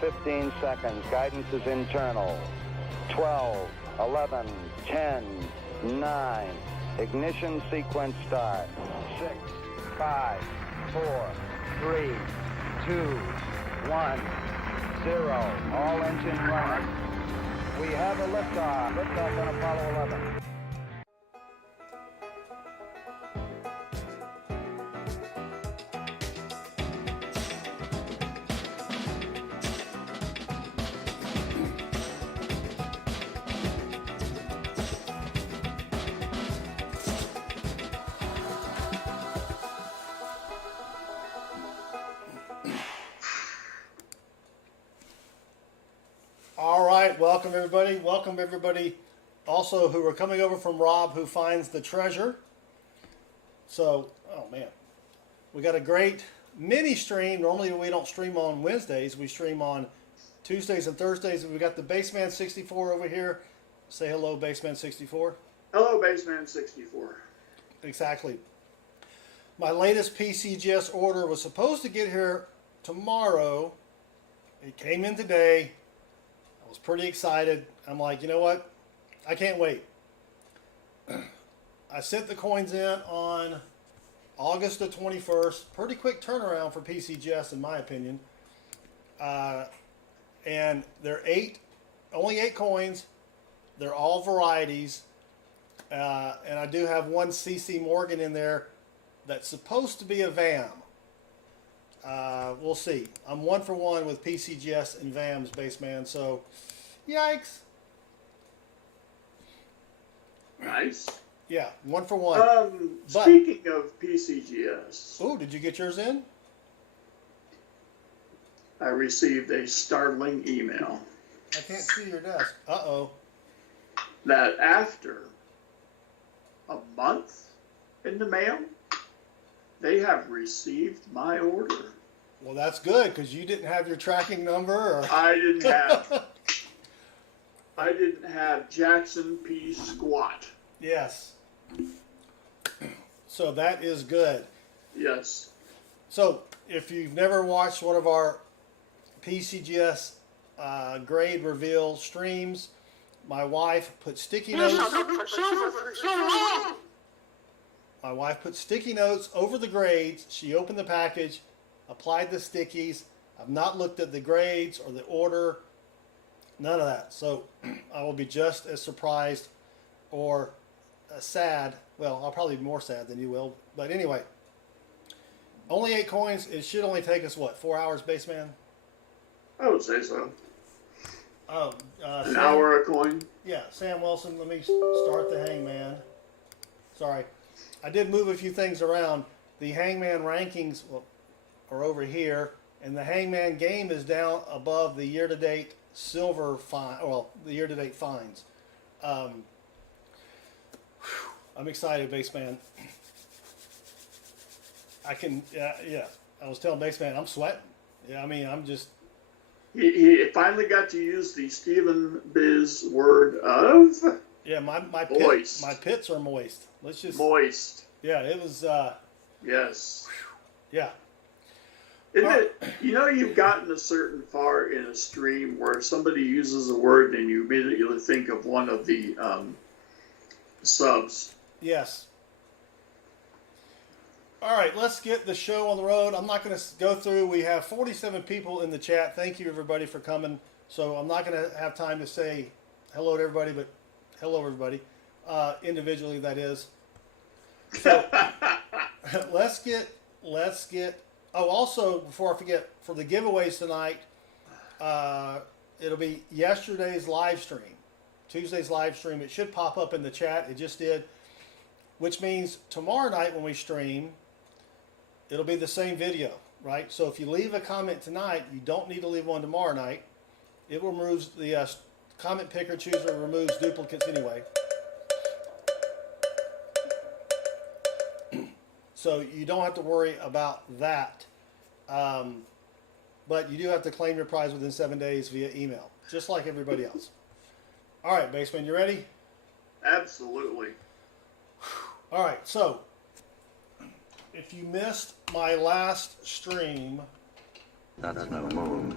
15 seconds. Guidance is internal. 12, 11, 10, 9. Ignition sequence start. 6, 5, 4, 3, 2, 1, 0. All engine running. We have a liftoff. Liftoff on Apollo 11. All right, welcome everybody. Welcome everybody also who are coming over from Rob, who finds the treasure. So, oh man, we got a great mini stream. Normally we don't stream on Wednesdays. We stream on Tuesdays and Thursdays. We got the Bassman64 over here. Say hello, Bassman64. Hello, Bassman64. Exactly. My latest PCGS order was supposed to get here tomorrow. It came in today. I was pretty excited. I'm like, you know what? I can't wait. I sent the coins in on August the 21st. Pretty quick turnaround for PCGS in my opinion. And they're only 8 coins. They're all varieties. And I do have one CC Morgan in there that's supposed to be a VAM. We'll see. I'm 1 for 1 with PCGS and VAMs, Bassman. So, yikes. Nice. Yeah, 1 for 1. Speaking of PCGS. Oh, did you get yours in? I received a startling email. I can't see your desk. Uh-oh. That after a month in the mail, they have received my order. Well, that's good, because you didn't have your tracking number. Or... I didn't have Jackson P. Squat. Yes. So that is good. Yes. So if you've never watched one of our PCGS grade reveal streams, my wife put sticky notes. My wife put sticky notes over the grades. She opened the package, applied the stickies. I've not looked at the grades or the order. None of that. So I will be just as surprised or sad. Well, I'll probably be more sad than you will. But anyway, only 8 coins. It should only take us, what, 4 hours, Bassman? I would say so. Oh, An Sam, hour a coin? Yeah, Sam Wilson, let me start the Hangman. Sorry. I did move a few things around. The Hangman rankings are over here, and the Hangman game is down above the year-to-date silver fine. Well, the year-to-date fines. I'm excited, Bassman. I can, yeah. I was telling Bassman, I'm sweating. Yeah, I mean, I'm just. He finally got to use the Stephen Biz word of. Yeah, my pits are moist. Let's just moist. Yeah, it was. Yes. Yeah. Isn't it? You know, you've gotten a certain far in a stream where somebody uses a word and you immediately think of one of the subs. Yes. All right, let's get the show on the road. I'm not going to go through. We have 47 people in the chat. Thank you, everybody, for coming. So I'm not going to have time to say hello to everybody, but hello, everybody, individually, that is. So let's get. Oh, also, before I forget, for the giveaways tonight, it'll be yesterday's live stream, Tuesday's live stream. It should pop up in the chat. It just did, which means tomorrow night when we stream, it'll be the same video, right? So if you leave a comment tonight, you don't need to leave one tomorrow night. It removes the comment picker chooser removes duplicates anyway. So you don't have to worry about that. But you do have to claim your prize within 7 days via email, just like everybody else. All right, Bassman, you ready? Absolutely. All right, so if you missed my last stream, That's no moon.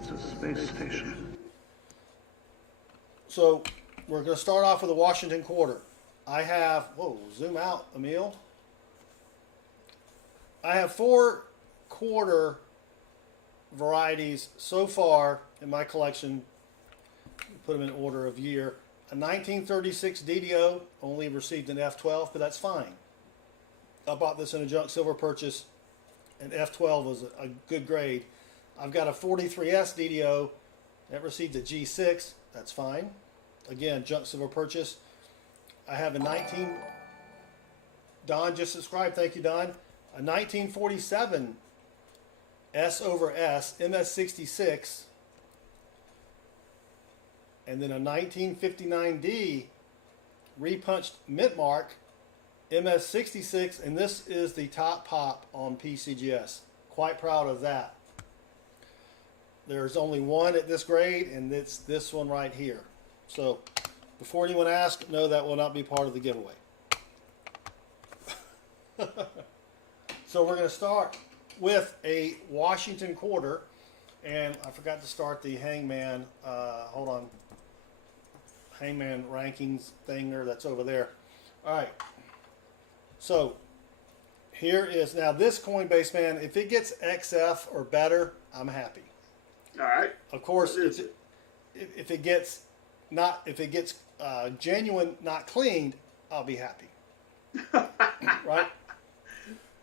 It's a space station. So we're going to start off with a Washington quarter. I have, whoa, zoom out, Emil. I have 4 quarter varieties so far in my collection. Put them in order of year. A 1936 DDO, only received an F12, but that's fine. I bought this in a junk silver purchase, and F12 was a good grade. I've got a 43S DDO that received a G6, that's fine. Again, junk silver purchase. I have a Don just subscribed, thank you, Don. A 1947 S over S MS66, and then a 1959D repunched mint mark MS66, and this is the top pop on PCGS. Quite proud of that. There's only one at this grade, and it's this one right here. So before anyone asks, no, that will not be part of the giveaway. So we're going to start with a Washington quarter, and I forgot to start the Hangman, hold on, Hangman rankings thing there, that's over there. All right, so here is, now this Coinbase, man, if it gets XF or better, I'm happy. All right. Of course, What is if it gets not, if it gets genuine, not cleaned, I'll be happy. Right?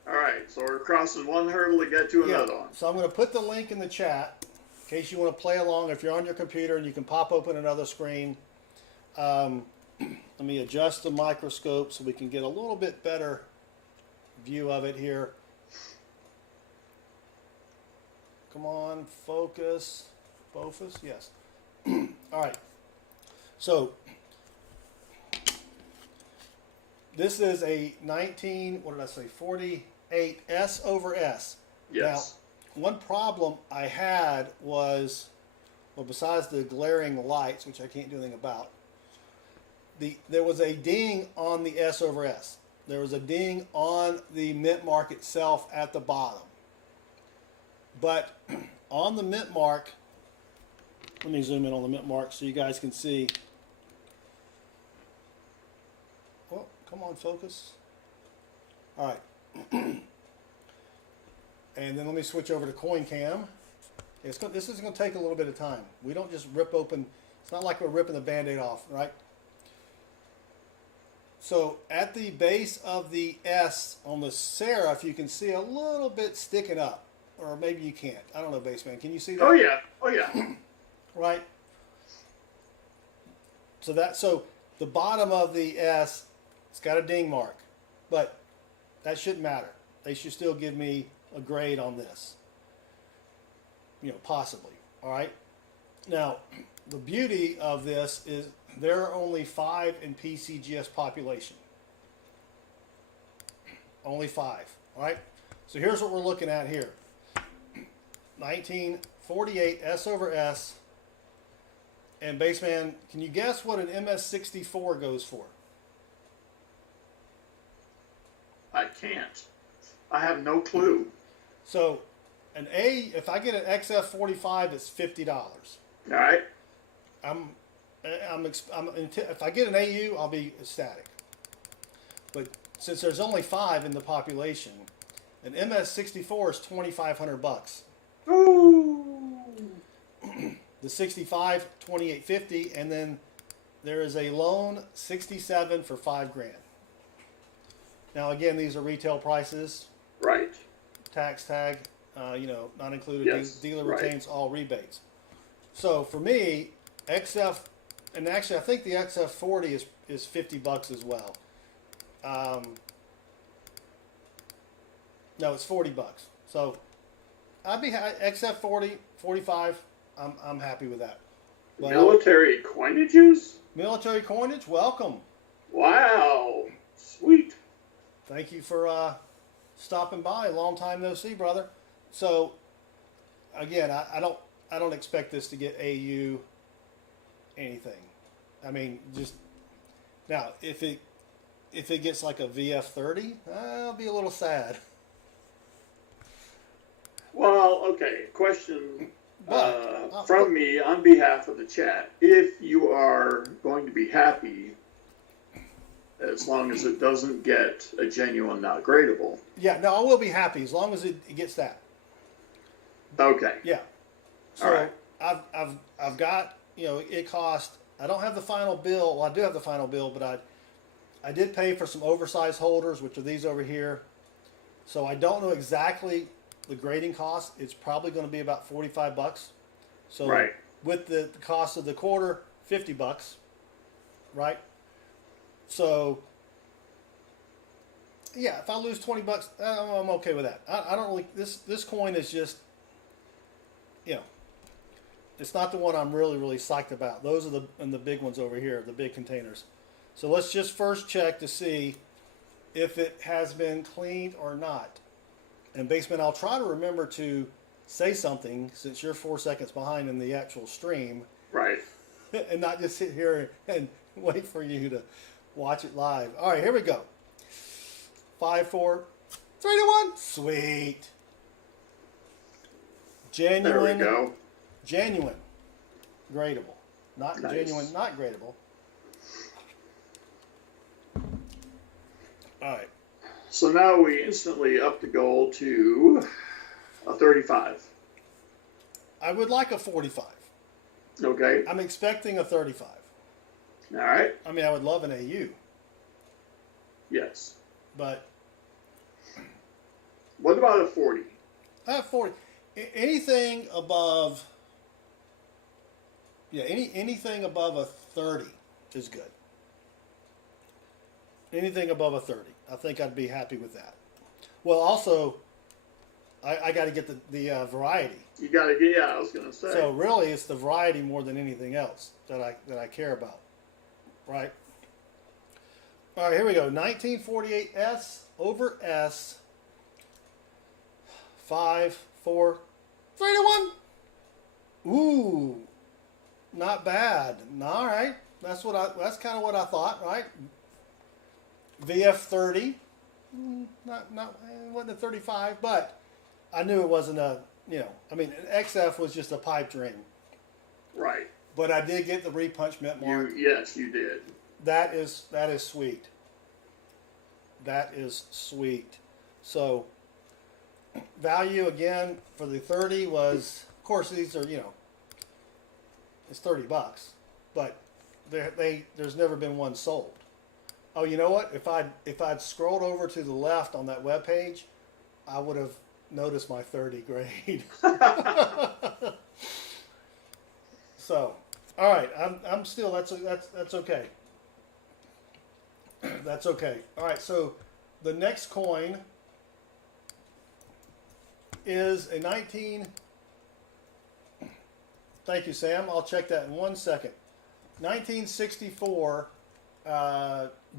All right, so we're crossing one hurdle to get to another one. So I'm going to put the link in the chat in case you want to play along. If you're on your computer and you can pop open another screen. Let me adjust the microscope so we can get a little bit better view of it here. Come on, focus. Focus, yes. All right. So this is a 48 S over S. Yes. Now, one problem I had was, well, besides the glaring lights, which I can't do anything about, there was a ding on the S over S. There was a ding on the mint mark itself at the bottom. But on the mint mark, let me zoom in on the mint mark so you guys can see. Oh, come on, focus. All right. And then let me switch over to CoinCam. This is going to take a little bit of time. We don't just rip open. It's not like we're ripping the Band-Aid off, right? So at the base of the S on the Seraph, you can see a little bit sticking up. Or maybe you can't. I don't know, Bassman. Can you see that? Oh, yeah. Oh, yeah. Right? So the bottom of the S, it's got a ding mark. But that shouldn't matter. They should still give me a grade on this. You know, possibly. All right? Now, the beauty of this is there are only 5 in PCGS population. Only 5. All right? So here's what we're looking at here. 1948 S over S. And Bassman, can you guess what an MS64 goes for? I can't. I have no clue. So, an A, if I get an XF45, it's $50. All right. If I get an AU, I'll be ecstatic. But since there's only 5 in the population, an MS64 is $2,500. Ooh. The 65, $2,850, and then there is a loan 67 for $5 grand. Now again, these are retail prices. Right. Tax tag, not included. Yes, Dealer right. retains all rebates. So for me, XF, and actually I think the XF40 is $50 as well. No, it's $40. So I'd be XF40, 45. I'm happy with that. But Military coinages? military coinage, welcome. Wow. Sweet. Thank you for stopping by. Long time no see, brother. So again, I don't expect this to get AU anything. I mean, just now if it gets like a VF30, I'll be a little sad. Well, okay. Question. from me on behalf of the chat, if you are going to be happy, as long as it doesn't get a genuine not gradable. Yeah, no, I will be happy as long as it gets that. Okay. Yeah. So All right. I've got, it cost. I don't have the final bill. Well, I do have the final bill, but I did pay for some oversized holders, which are these over here. So I don't know exactly the grading cost. It's probably going to be about $45. So Right. with the cost of the quarter, $50. Right. So yeah, if I lose $20, I'm okay with that. I don't really. This coin is just, it's not the one I'm really psyched about. Those are the big ones over here, the big containers. So let's just first check to see if it has been cleaned or not. And Bassman, I'll try to remember to say something since you're 4 seconds behind in the actual stream, Right. and not just sit here and wait for you to watch it live. All right, here we go. 5, 4, 3, 2, 1. Sweet. There we Genuine. go. Genuine. Gradable. Not Nice. genuine, not gradable. All right. So now we instantly up the goal to a 35. I would like a 45. Okay. I'm expecting a 35. All right. I mean, I would love an AU, Yes. but What about a 40? I have 40. Anything above, anything above a 30 is good. Anything above a 30, I think I'd be happy with that. Well, also, I got to get the variety. You got to get, yeah, I was going to say. So really, it's the variety more than anything else that I care about, right? All right, here we go. 1948 S over S. 5, 4, 3 to 1. Ooh, not bad. All right, that's kind of what I thought, right? VF30, it wasn't a 35, but I knew it wasn't a, I mean, an XF was just a pipe dream. Right. But I did get the repunchment mark. Yes, you did. That is sweet. That is sweet. So value again for the 30 was, of course, these are, it's $30, but there's never been one sold. Oh, you know what? If I'd scrolled over to the left on that web page, I would have noticed my 30 grade. So, all right, I'm still that's okay. That's okay. All right, so the next coin is a 19. Thank you, Sam. I'll check that in 1 second. 1964.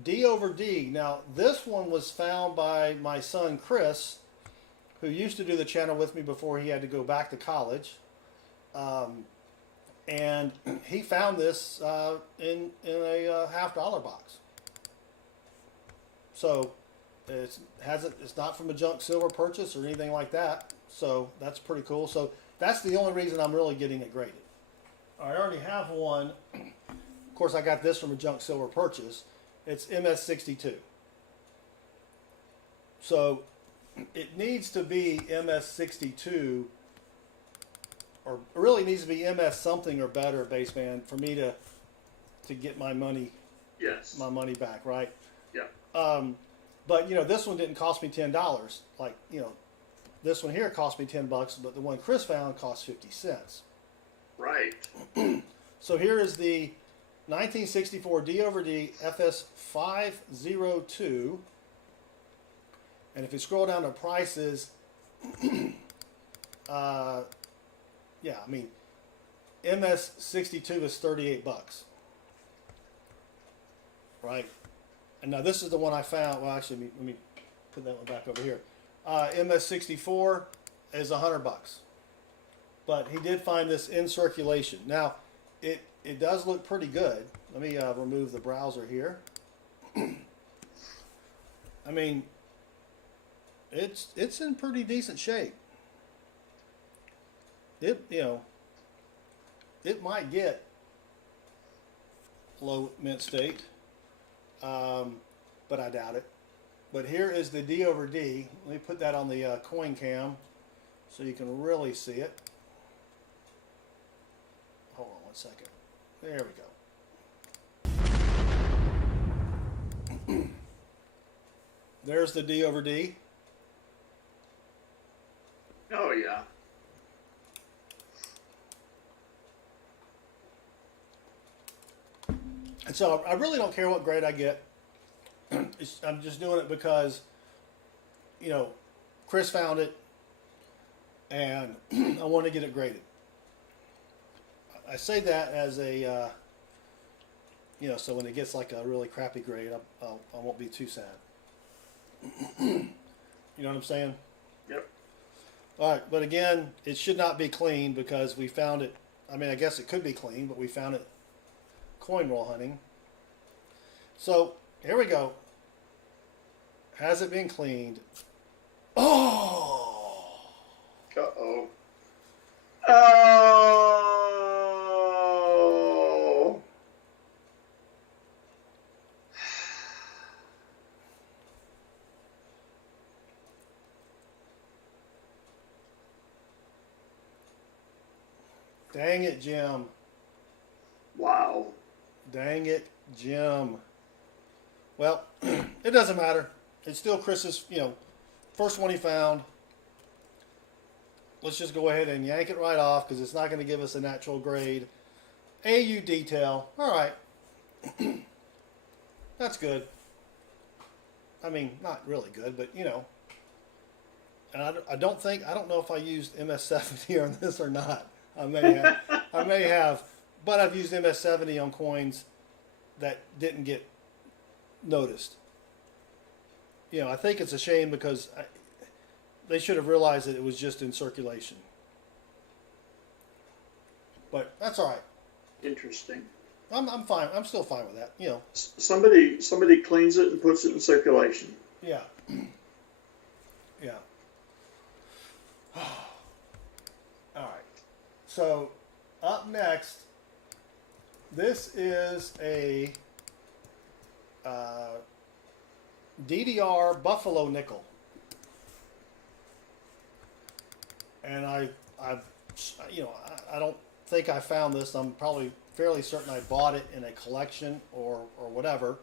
D over D. Now, this one was found by my son Chris, who used to do the channel with me before he had to go back to college. And he found this in a $50 box. So it's not from a junk silver purchase or anything like that. So that's pretty cool. So that's the only reason I'm really getting it graded. I already have one. Of course, I got this from a junk silver purchase. It's MS62. So it needs to be MS62, or really needs to be MS something or better, Bassman, for me to get my money. Yes. My money back, right? Yeah. But this one didn't cost me $10. Like this one here cost me $10, but the one Chris found cost 50 cents. Right. So here is the 1964 D over D FS 502, and if you scroll down to prices, yeah, I mean, MS 62 is $38, right? And now this is the one I found. Well, actually, let me put that one back over here. MS 64 is $100, but he did find this in circulation. Now, it does look pretty good. Let me remove the browser here. I mean, it's in pretty decent shape. it might get low mint state, but I doubt it. But here is the D over D. Let me put that on the coin cam so you can really see it. Hold on one second. There we go. There's the D over D. Oh, yeah. And so I really don't care what grade I get. I'm just doing it because, you know, Chris found it and I want to get it graded. I say that as a, you know, so when it gets like a really crappy grade, I won't be too sad. You know what I'm saying? Yep. All right, but again, it should not be clean because we found it. I mean, I guess it could be clean, but we found it coin roll hunting. So here we go. Has it been cleaned? Oh! Uh-oh. Oh! Dang it, Jim. Wow. Dang it, Jim. Well, it doesn't matter. It's still Chris's, you know, first one he found. Let's just go ahead and yank it right off because it's not going to give us a natural grade. AU detail. All right. That's good. I mean, not really good, but, you know. And I don't know if I used MS70 on this or not. I may have, but I've used MS70 on coins that didn't get noticed. You know, I think it's a shame because they should have realized that it was just in circulation. But that's all right. Interesting. I'm fine. I'm still fine with that. You know. Somebody cleans it and puts it in circulation. Yeah. Yeah. All right. So up next, this is a DDR Buffalo nickel, and I don't think I found this. I'm probably fairly certain I bought it in a collection or whatever.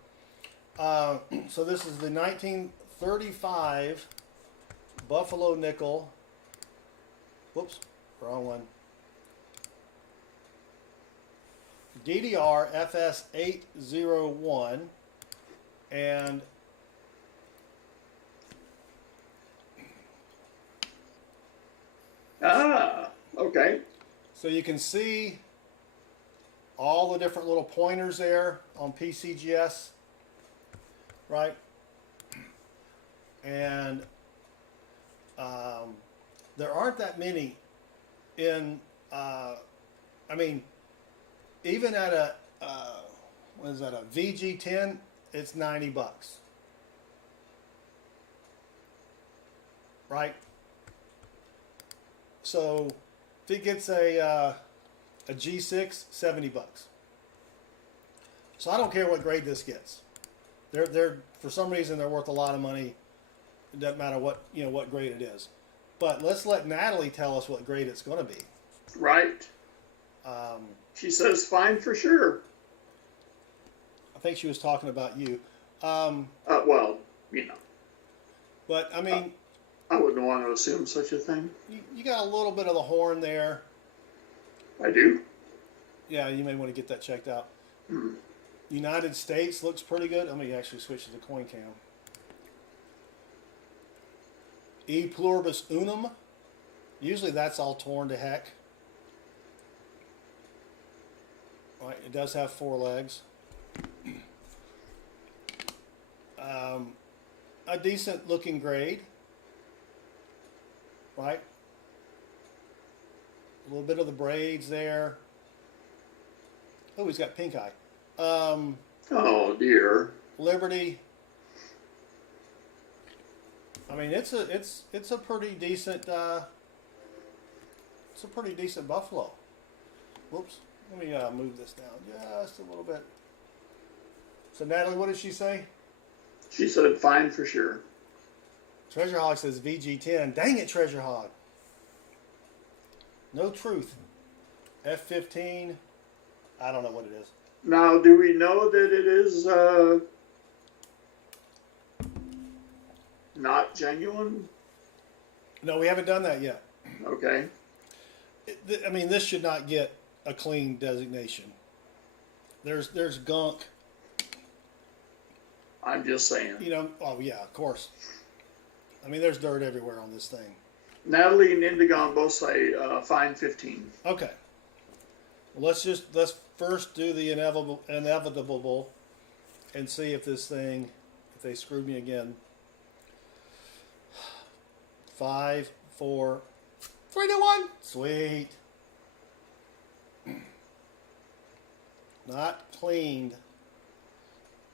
So this is the 1935 Buffalo nickel. Whoops, wrong one. DDR FS801, and Okay. so you can see all the different little pointers there on PCGS, right? And there aren't that many in, I mean, even at a, what is that, a VG10, it's $90. Right? So if it gets a G6, $70. So I don't care what grade this gets. They're for some reason they're worth a lot of money. It doesn't matter what what grade it is. But let's let Natalie tell us what grade it's going to be. Right. She says fine for sure. I think she was talking about you. Well, you know. But I mean, I wouldn't want to assume such a thing. you got a little bit of the horn there. I do. Yeah, you may want to get that checked out. Hmm. United States looks pretty good. Let me actually switch to the coin cam. E pluribus unum. Usually that's all torn to heck. Right, it does have 4 legs. A decent looking grade. Right? A little bit of the braids there. Oh, he's got pink eye. Oh dear. Liberty. I mean, it's a pretty decent buffalo. Whoops. Let me move this down just a little bit. So Natalie, what did she say? She said fine for sure. Treasure Hog says VG10. Dang it, Treasure Hog. No truth. F15. I don't know what it is. Now, do we know that it is not genuine? No, we haven't done that yet. Okay. I mean, this should not get a clean designation. There's gunk. I'm just saying. You know, oh yeah, of course. I mean, there's dirt everywhere on this thing. Natalie and Indigon both say fine 15. Okay. Well, let's first do the inevitable and see if this thing, if they screw me again. 5, 4, 3, 2, 1. Sweet. Not cleaned.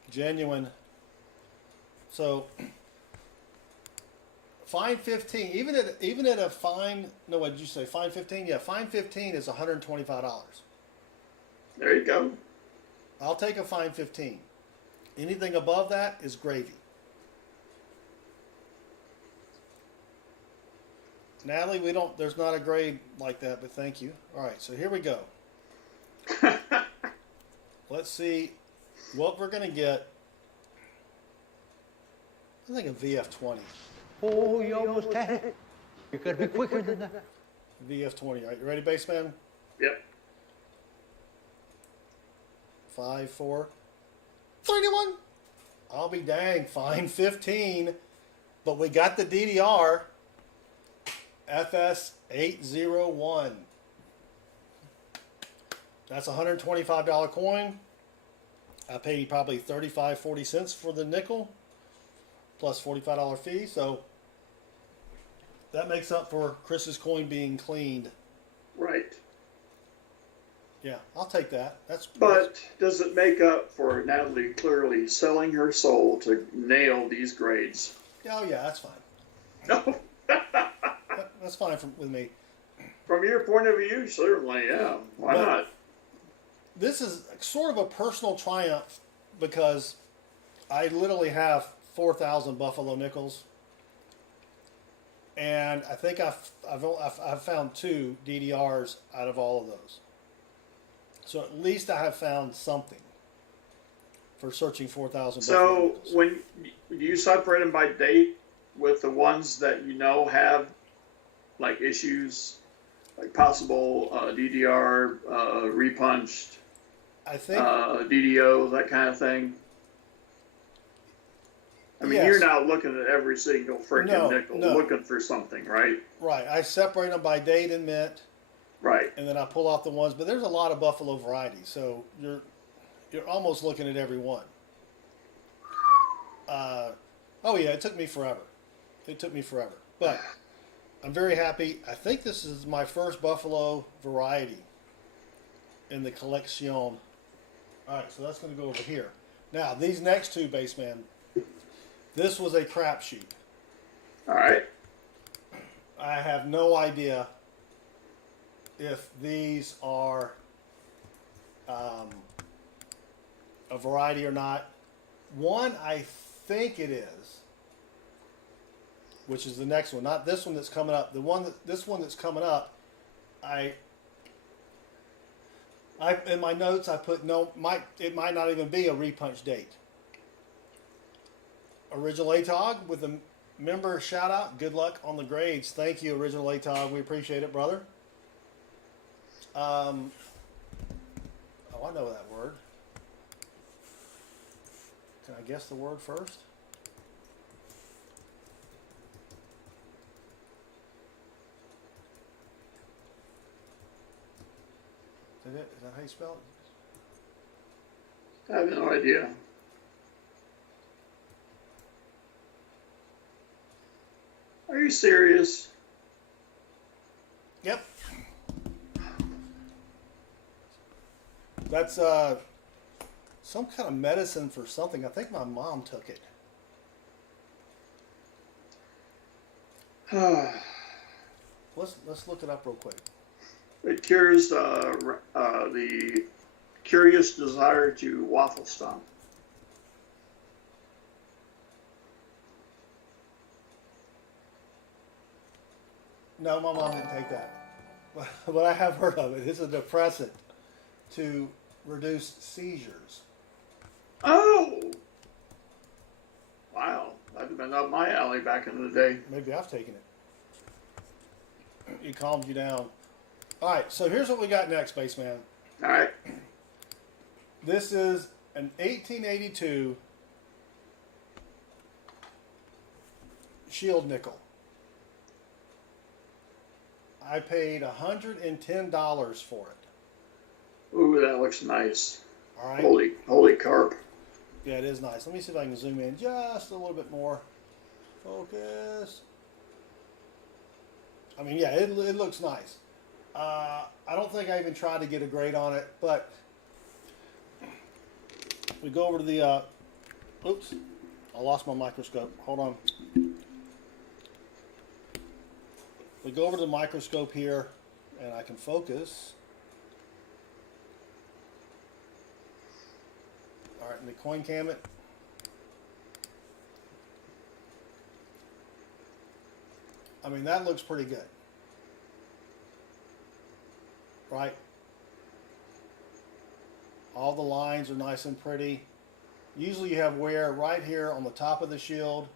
Genuine. So fine 15. Even at a fine. No, what did you say? Fine 15. Yeah, fine 15 is $125. There you go. I'll take a fine 15. Anything above that is gravy. Natalie, there's not a grade like that, but thank you. All right, so here we go. Let's see what we're going to get. I think a VF20. Oh, you almost had it. You gotta be quicker than that. VF20. All right, you ready, Bassman? Yep. 5, 4, 3, 2, 1. I'll be dang. Fine 15. But we got the DDR. FS801. That's a $125 coin. I paid probably 35, 40 cents for the nickel, plus $45 fee. So that makes up for Chris's coin being cleaned. Right. Yeah, I'll take that. But does it make up for Natalie clearly selling her soul to nail these grades? Oh yeah, that's fine. No. That's fine with me. From your point of view, certainly, yeah. Why But not? this is sort of a personal triumph because I literally have 4,000 Buffalo nickels, and I think I've found 2 DDRs out of all of those. So at least I have found something for searching 4,000 Buffalo So nickels. when you separate them by date with the ones that you know have like issues, like possible DDR, repunched, I think DDO, that kind of thing. I mean, Yes. you're not looking at every single freaking nickel, no. looking for something, right? right. I separate them by date and mint, Right. and then I pull out the ones. But there's a lot of Buffalo varieties, so you're almost looking at every one. Oh yeah, it took me forever. But I'm very happy. I think this is my first Buffalo variety in the collection. All right, so that's going to go over here. Now, these next 2, Bassman, this was a crapshoot. All right. I have no idea if these are a variety or not. One, I think it is, which is the next one, not this one that's coming up. This one that's coming up, I in my notes I put it might not even be a repunch date. Original ATOG with a member shout out. Good luck on the grades. Thank you, Original ATOG. We appreciate it, brother. Oh, I know that word. Can I guess the word first? Is that how you spell it? I have no idea. Are you serious? Yep. That's some kind of medicine for something. I think my mom took it. Let's look it up real quick. It cures the curious desire to waffle stomp. No, my mom didn't take that. But I have heard of it. It's a depressant to reduce seizures. Oh! Wow. That'd have been up my alley back in the day. Maybe I've taken it. It calms you down. All right, so here's what we got next, Spaceman. All right. This is an 1882 shield nickel. I paid $110 for it. Ooh, that looks nice. All right. Holy carp. Yeah, it is nice. Let me see if I can zoom in just a little bit more. Focus. I mean, yeah, it looks nice. I don't think I even tried to get a grade on it, but we go over to the, oops, I lost my microscope. Hold on. We go over to the microscope here, and I can focus. All right, and the coin cam it. I mean, that looks pretty good. Right? All the lines are nice and pretty. Usually you have wear right here on the top of the shield.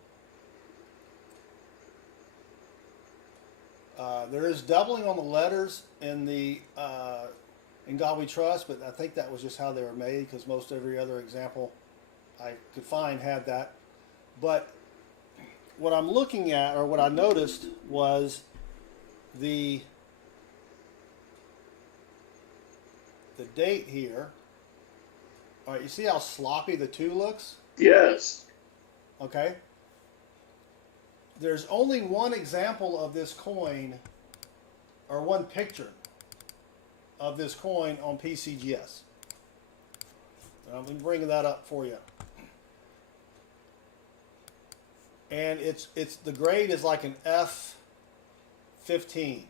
There is doubling on the letters in the In God We Trust, but I think that was just how they were made, because most every other example I could find had that. But what I'm looking at, or what I noticed, was the date here. All right, you see how sloppy the 2 looks? Yes. Okay. There's only one example of this coin, or one picture of this coin on PCGS. And I'm bringing that up for you. And it's the grade is like an F15.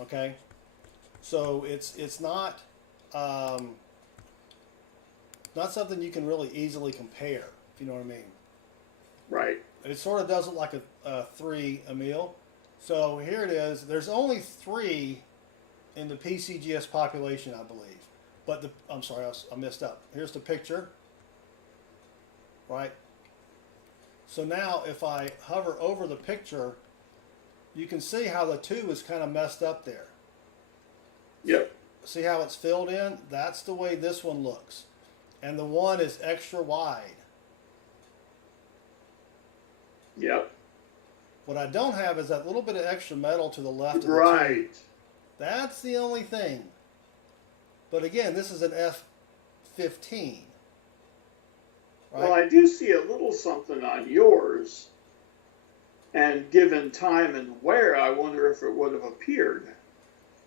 Okay, so it's not not something you can really easily compare, if you know what I mean. Right. It sort of does look like a 3 Emil. So here it is. There's only 3 in the PCGS population, I believe. But I'm sorry, I messed up. Here's the picture. Right. So now if I hover over the picture, you can see how the 2 is kind of messed up there. Yep. See how it's filled in? That's the way this one looks. And the 1 is extra wide. Yep. What I don't have is that little bit of extra metal to the left of the 2. Right. That's the only thing. But again, this is an F15. Right? Well, I do see a little something on yours, and given time and wear, I wonder if it would have appeared.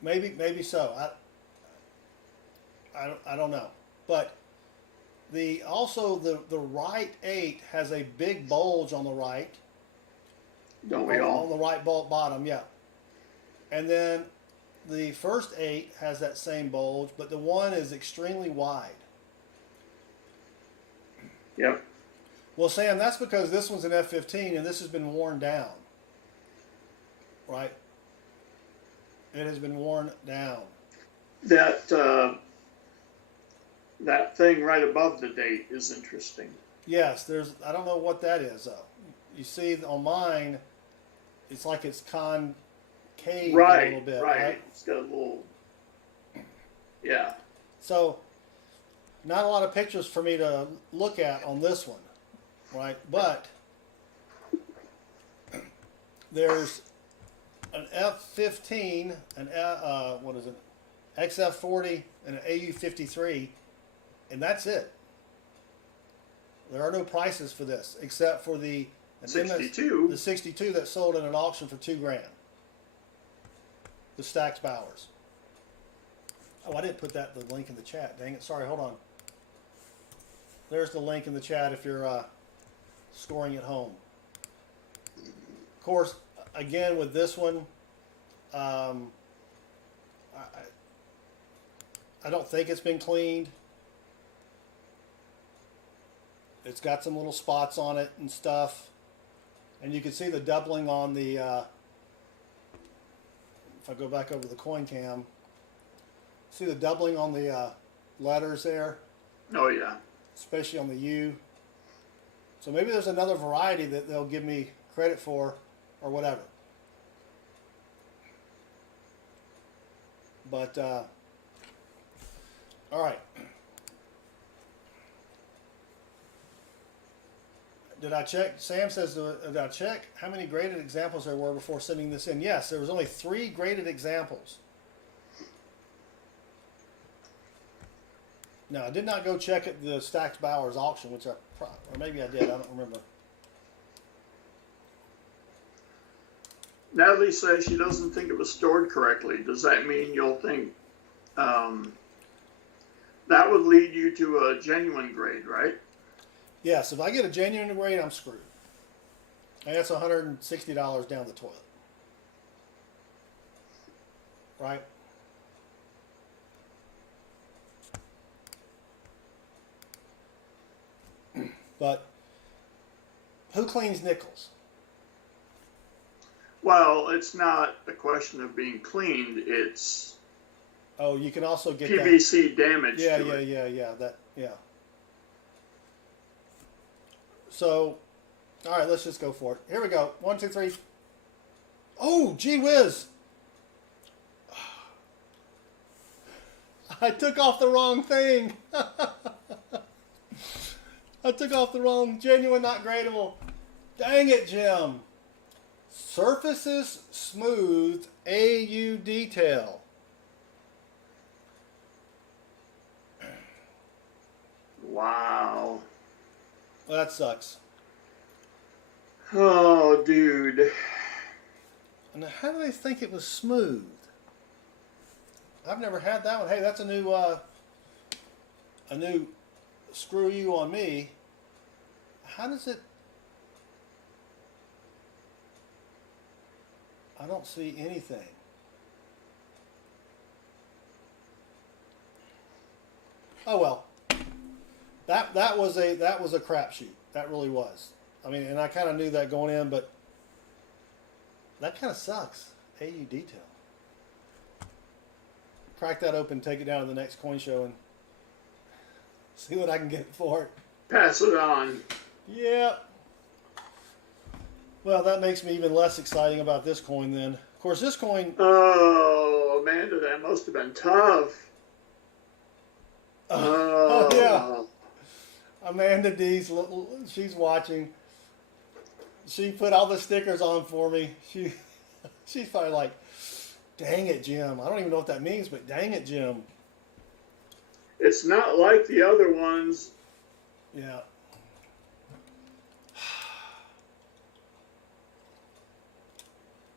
Maybe so. I don't know. But also the right 8 has a big bulge on the right. Don't we all? On the right bottom, yeah. And then the first 8 has that same bulge, but the 1 is extremely wide. Yep. Well, Sam, that's because this one's an F15 and this has been worn down. Right? It has been worn down. That that thing right above the date is interesting. Yes, I don't know what that is though. You see on mine, it's like it's concave a little bit, right? It's got a little, yeah. So, not a lot of pictures for me to look at on this one, right? But there's an F15, what is it? XF40 and an AU53, and that's it. There are no prices for this except for the 62. The 62 that sold in an auction for $2,000. The Stax Bowers. Oh, I didn't put the link in the chat. Dang it! Sorry. Hold on. There's the link in the chat if you're scoring at home. Of course, again with this one, I don't think it's been cleaned. It's got some little spots on it and stuff. And you can see the doubling on the, if I go back over the coin cam, see the doubling on the letters there, Oh yeah. especially on the U. So maybe there's another variety that they'll give me credit for or whatever. But, all right. Did I check? Sam says, did I check how many graded examples there were before sending this in? Yes, there was only 3 graded examples. Now, I did not go check at the Stacked Bowers auction, which or maybe I did, I don't remember. Natalie says she doesn't think it was stored correctly. Does that mean you'll think that would lead you to a genuine grade, right? Yes, if I get a genuine grade, I'm screwed. And that's $160 down the toilet. Right? But who cleans nickels? Well, it's not a question of being cleaned. It's Oh, you can also get PVC damage. that. to it. Yeah. So, all right, let's just go for it. Here we go. 1, 2, 3. Oh, gee whiz! I took off the wrong thing. I took off the wrong genuine, not gradable. Dang it, Jim. Surfaces smooth AU detail. Wow. Well, that sucks. Oh, dude. And how do they think it was smooth? I've never had that one. Hey, that's a new screw you on me. How does it? I don't see anything. Oh well. That was a crapshoot. That really was. I mean, and I kind of knew that going in, but that kind of sucks. AU detail. Crack that open, take it down to the next coin show, and see what I can get for it. Pass it on. Yeah. Well, that makes me even less exciting about this coin then. Of course, this coin... Oh, Amanda, that must have been tough. Oh, yeah. Amanda D's, she's watching. She put all the stickers on for me. She's probably like, dang it, Jim. I don't even know what that means, but dang it, Jim. It's not like the other ones. Yeah.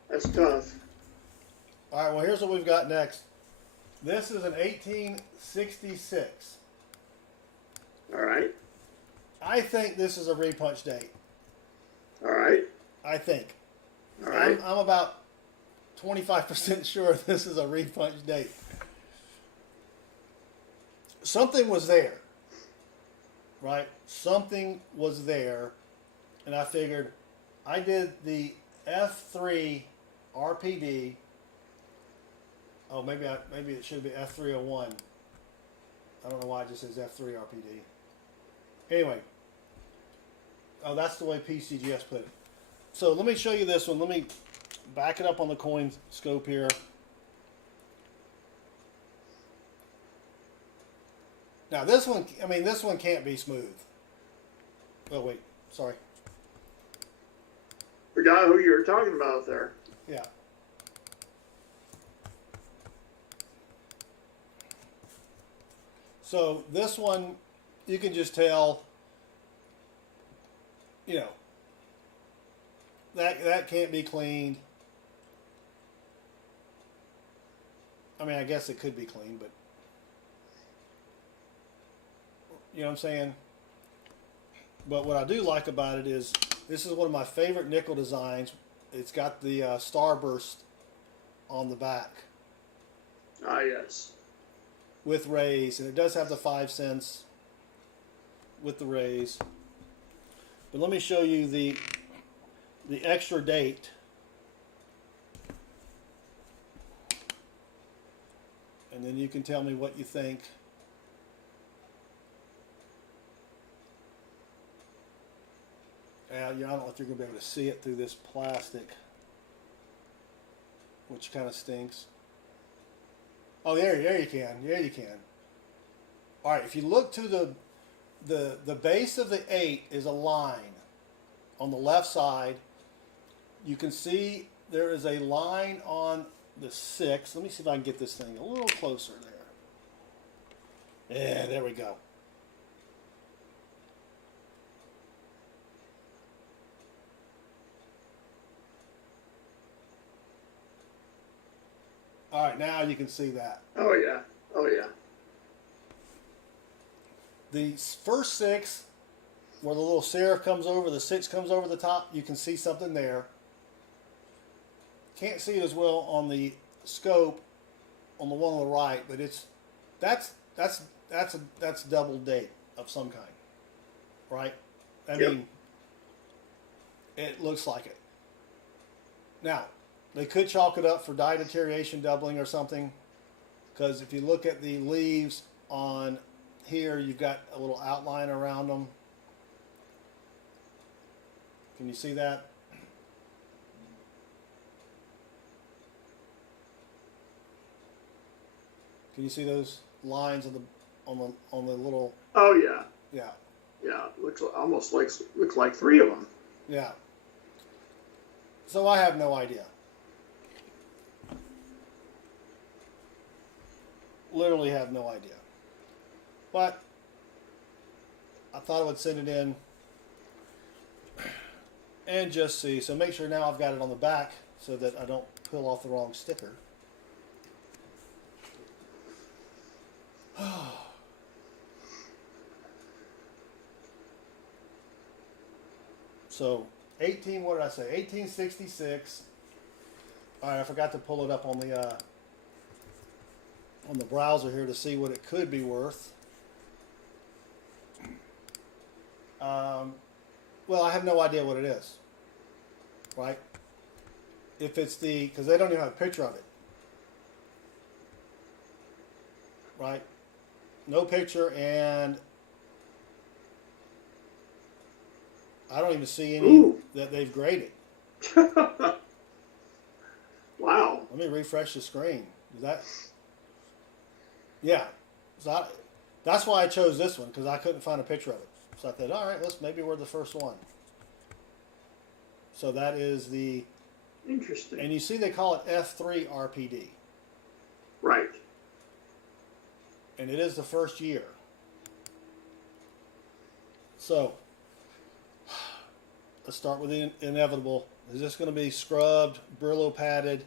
That's tough. All right, well, here's what we've got next. This is an 1866. All right. I think this is a repunch date. All right. I think. All right. I'm about 25% sure this is a repunch date. Something was there, right? Something was there, and I figured I did the F3 RPD. Oh, maybe it should be F301. I don't know why it just says F3 RPD. Anyway. Oh, that's the way PCGS put it. So let me show you this one. Let me back it up on the coin scope here. Now this one, I mean, this one can't be smooth. Oh wait, sorry. Forgot who you were talking about there. Yeah. So this one, you can just tell, you know, that can't be cleaned. I mean, I guess it could be cleaned, but you know what I'm saying? But what I do like about it is this is one of my favorite nickel designs. It's got the starburst on the back. Ah, yes. with raise, and it does have the 5 cents with the raise. But let me show you the extra date. And then you can tell me what you think. I don't know if you're going to be able to see it through this plastic, which kind of stinks. Oh, there you can. Yeah, you can. All right, if you look to the base of the 8 is a line on the left side. You can see there is a line on the 6. Let me see if I can get this thing a little closer there. Yeah, there we go. All right, now you can see that. Oh yeah. Oh yeah. The first 6, where the little serif comes over, the 6 comes over the top, you can see something there. Can't see it as well on the scope on the one on the right, but that's double date of some kind, right? I mean, it looks like it. Now, they could chalk it up for dye deterioration doubling or something, because if you look at the leaves on here, you've got a little outline around them. Can you see that? Can you see those lines on the little? Oh yeah. Yeah. Yeah. Looks like 3 of them. Yeah. So I have no idea. Literally have no idea. But I thought I would send it in and just see. So make sure now I've got it on the back so that I don't peel off the wrong sticker. So 18, what did I say? 1866. All right, I forgot to pull it up on the browser here to see what it could be worth. Well, I have no idea what it is, right? If it's because they don't even have a picture of it, right? No picture, and I don't even see any that they've graded. Wow. Let me refresh the screen. Is that? Yeah. So that's why I chose this one, because I couldn't find a picture of it. So I thought, all right, maybe we're the first one. So that is the. Interesting. And you see they call it F3 RPD. Right. And it is the first year. So let's start with the inevitable. Is this going to be scrubbed, Brillo padded,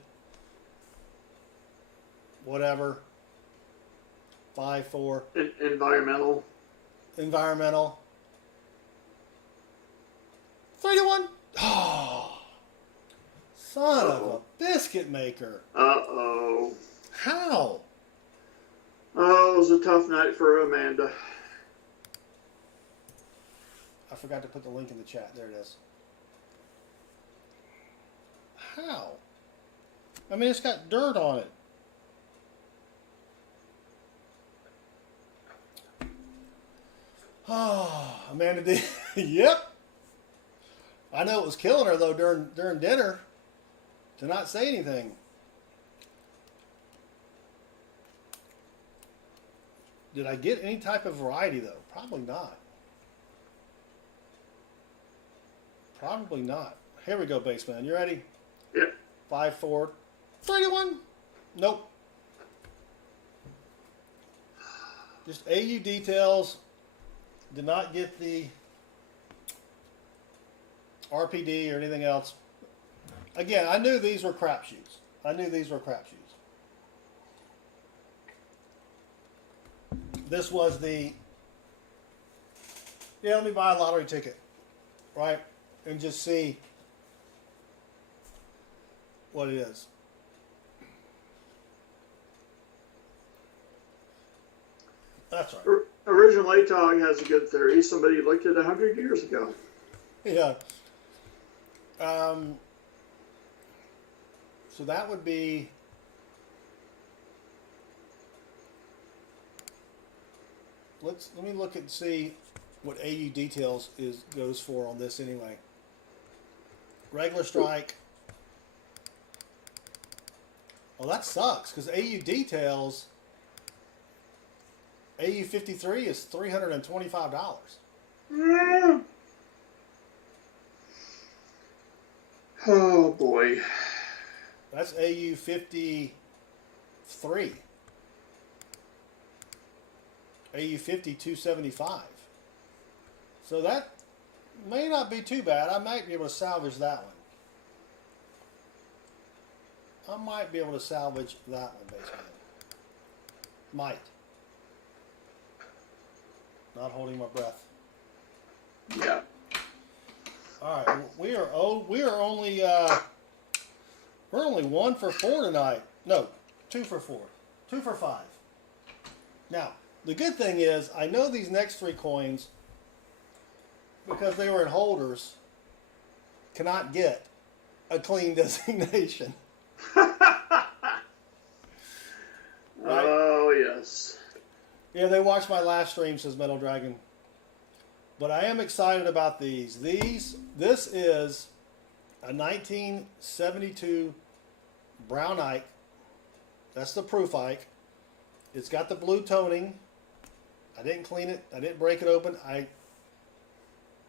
whatever? 5-4. Environmental. Environmental. 3-1. Oh, son of a biscuit maker. Uh-oh. How? Oh, it was a tough night for Amanda. I forgot to put the link in the chat. There it is. How? I mean, it's got dirt on it. Oh, Amanda did. Yep. I know it was killing her though during dinner to not say anything. Did I get any type of variety though? Probably not. Probably not. Here we go, Bassman. You ready? Yep. 5-4. 3-1. Nope. Just AU details. Did not get the RPD or anything else. Again, I knew these were crapshoots. This was the, let me buy a lottery ticket, right? And just see what it is. That's right. Original ATOG has a good theory. Somebody looked at 100 years ago. Yeah. So that would be. Let me look and see what AU details goes for on this anyway. Regular strike. Well, that sucks because AU details. AU 53 is $325. Yeah. Oh boy. That's AU 53. AU 50 275. So that may not be too bad. I might be able to salvage that one. I might be able to salvage that one, basically. Might. Not holding my breath. Yeah. All right, we are only we're only 1 for 4 tonight. No, 2 for 4, 2 for 5. Now the good thing is I know these next 3 coins because they were in holders cannot get a clean designation. Right? Oh yes. Yeah, they watched my last stream, says Metal Dragon. But I am excited about these. This is a 1972 Brown Ike. That's the proof Ike. It's got the blue toning. I didn't clean it. I didn't break it open. I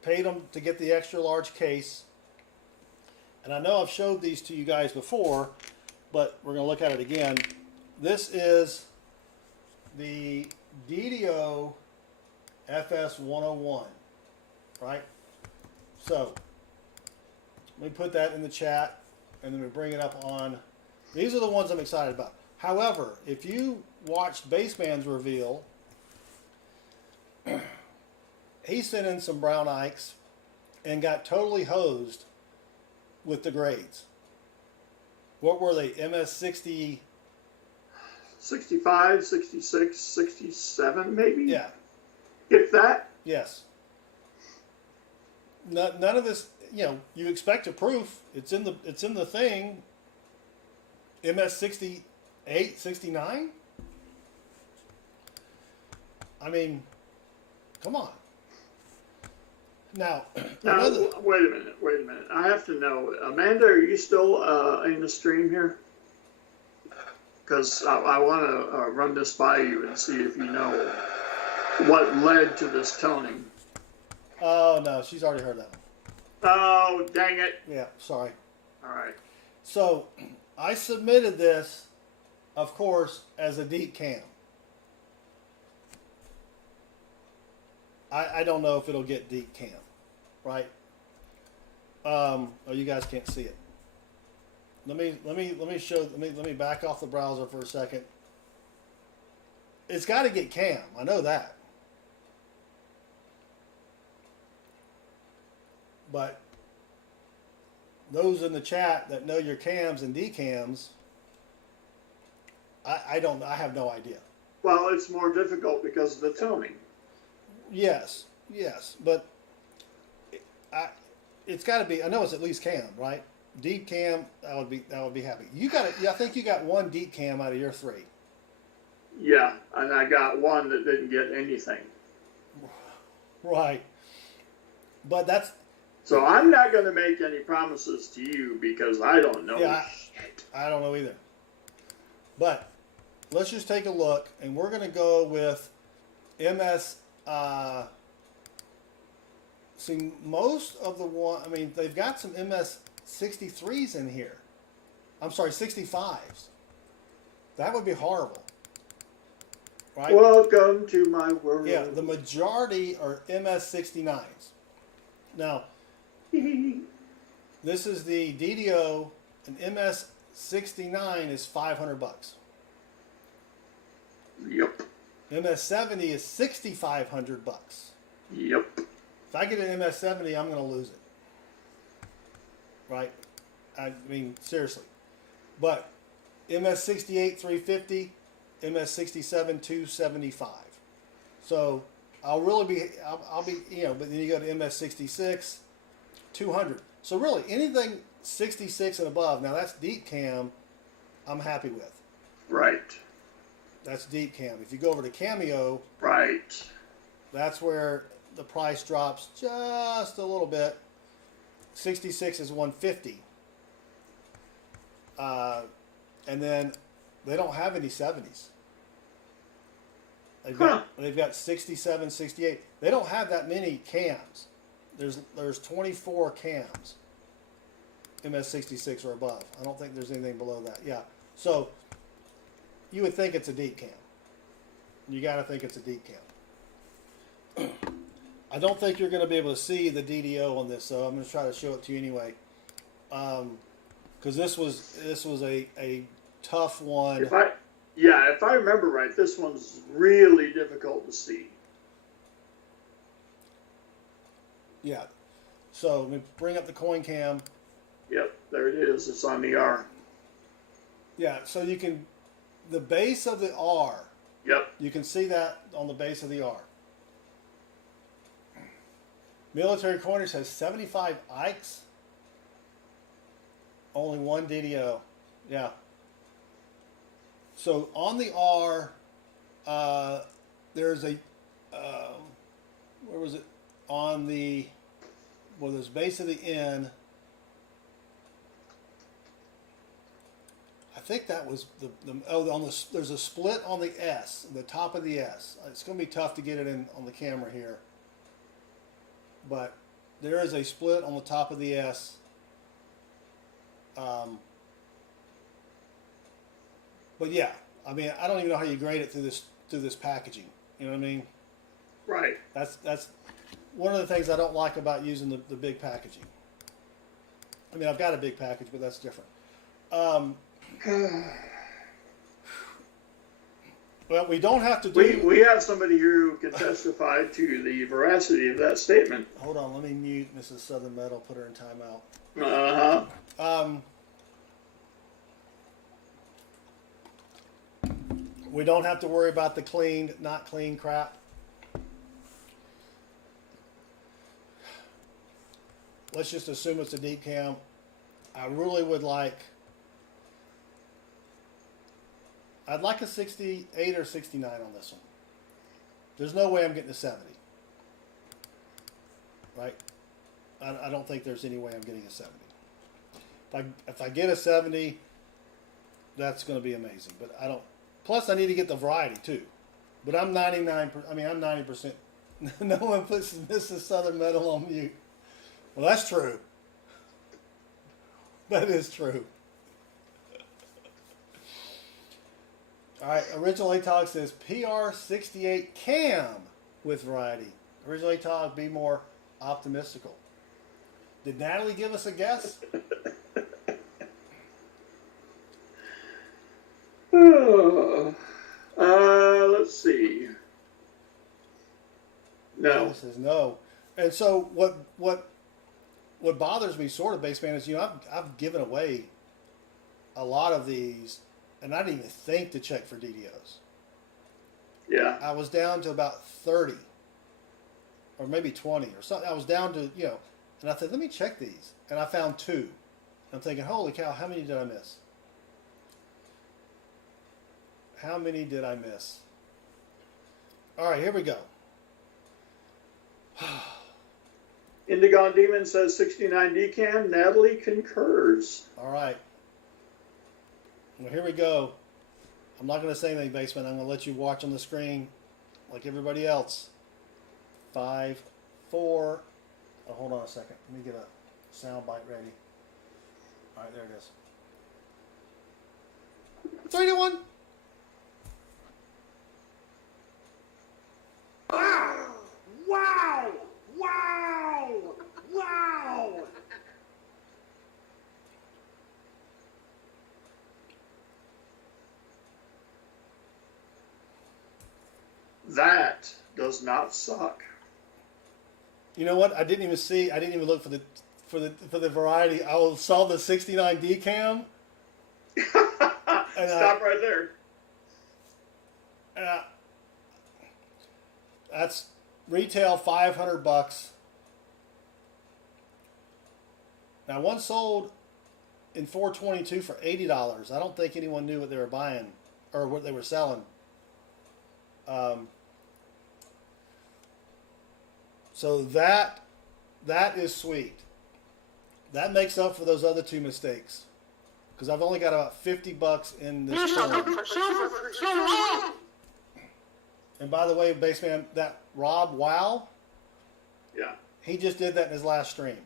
paid them to get the extra large case. And I know I've showed these to you guys before, but we're going to look at it again. This is the DDO FS 101, right? So let me put that in the chat and then we bring it up on. These are the ones I'm excited about. However, if you watched Bassman's reveal, he sent in some Brown Ikes and got totally hosed with the grades. What were they? MS60? 65, 66, 67 maybe? Yeah. If that? Yes. None of this, you expect a proof. It's in the thing. MS 68, 69? I mean, come on. Now, Wait a minute. I have to know. Amanda, are you still in the stream here? Because I want to run this by you and see if you know what led to this toning. Oh, no, she's already heard that one. Oh, dang it. Yeah, sorry. All right. So, I submitted this, of course, as a deep cam. I don't know if it'll get deep cam, right? Oh, you guys can't see it. Let me back off the browser for a second. It's got to get cam. I know that. But those in the chat that know your cams and decams, I have no idea. Well, it's more difficult because of the toning. Yes, but it's got to be. I know it's at least cam, right? Deep cam, I would be happy. You got it. I think you got 1 deep cam out of your 3. Yeah, and I got one that didn't get anything. Right. But that's. So I'm not going to make any promises to you because I don't know. Yeah, I don't know either. But let's just take a look, and we're going to go with MS. See, most of the one. I mean, they've got some MS 63s in here. I'm sorry, 65s. That would be horrible. Right? Welcome to my world. Yeah, the majority are MS 69s. Now, this is the DDO, and MS 69 is $500. Yep. MS 70 is $6,500. Yep. If I get an MS 70, I'm going to lose it. Right? I mean, seriously. But MS 68 $350, MS 67 $275. So I'll be, you know, but then you go to MS66, 200. So really anything 66 and above, now that's deep cam, I'm happy with. Right. That's deep cam. If you go over to Cameo, Right. that's where the price drops just a little bit. 66 is 150. And then they don't have any 70s. They've got 67, 68. They don't have that many cams. There's 24 cams. MS66 or above. I don't think there's anything below that. Yeah. So you would think it's a deep cam. You got to think it's a deep cam. I don't think you're going to be able to see the DDO on this, so I'm going to try to show it to you anyway. Because this was a tough one. If I remember right, this one's really difficult to see. Yeah. So let me bring up the coin cam. Yep, there it is. It's on the R. Yeah, so you can, the base of the R, Yep. you can see that on the base of the R. Military Corners has 75 Ikes, only one DDO. Yeah. So on the R, there's a, where was it? On the, well, there's base of the N. I think that was there's a split on the S, the top of the S. It's going to be tough to get it in on the camera here. But there is a split on the top of the S. But yeah, I mean, I don't even know how you grade it through this packaging. You know what I mean? Right. That's one of the things I don't like about using the big packaging. I mean, I've got a big package, but that's different. Well, we don't have to do. We have somebody here who can testify to the veracity of that statement. Hold on, let me mute Mrs. Southern Metal. Put her in timeout. We don't have to worry about the cleaned, not clean crap. Let's just assume it's a deep cam. I really would like. I'd like a 68 or 69 on this one. There's no way I'm getting a 70. Right? I don't think there's any way I'm getting a 70. If I get a 70, that's going to be amazing. But I don't. Plus, I need to get the variety too. But I'm 99. I mean, I'm 90%. No one puts Mrs. Southern Metal on mute. Well, that's true. That is true. All right, Original ATOG says PR68 cam with variety. Original ATOG, be more optimistical. Did Natalie give us a guess? Let's see. No. Natalie says no. And so what bothers me sort of, Bassman, is, you know, I've given away a lot of these, and I didn't even think to check for DDOs. Yeah. I was down to about 30 or maybe 20 or something. I was down to, you know, and I said, let me check these. And I found 2. I'm thinking, holy cow, how many did I miss? How many did I miss? All right, here we go. Indigon Demon says 69 decam. Natalie concurs. All right. Well, here we go. I'm not going to say anything, Basement. I'm going to let you watch on the screen like everybody else. 5, 4. Oh, hold on a second. Let me get a sound bite ready. All right, there it is. 3 to 1. Wow! Wow! Wow! Wow! That does not suck. You know what? I didn't even see. I didn't even look for the variety. I saw the 69 decam. Stop right there. That's retail $500. Now, one sold in 422 for $80. I don't think anyone knew what they were buying or what they were selling. So that is sweet. That makes up for those other two mistakes, because I've only got about $50 in this film. And by the way, Bassman, that Rob Wow, Yeah. he just did that in his last stream.